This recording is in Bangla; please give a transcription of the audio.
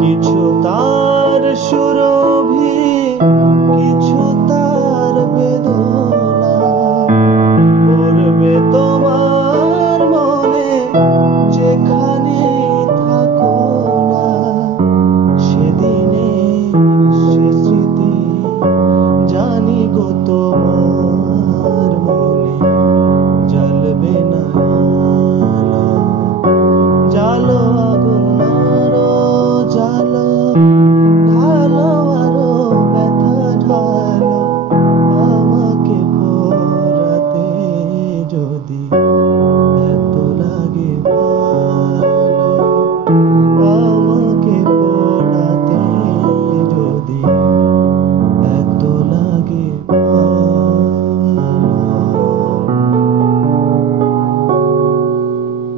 কিছু তার সুরভি, কিছু তার বেদনা পড়বে তোমার মনে যেখানে থাকো না। সেদিনের সে স্মৃতি জানি গো তোমার মনে জ্বলবে না আলো, জালো আগুন আরো জালো।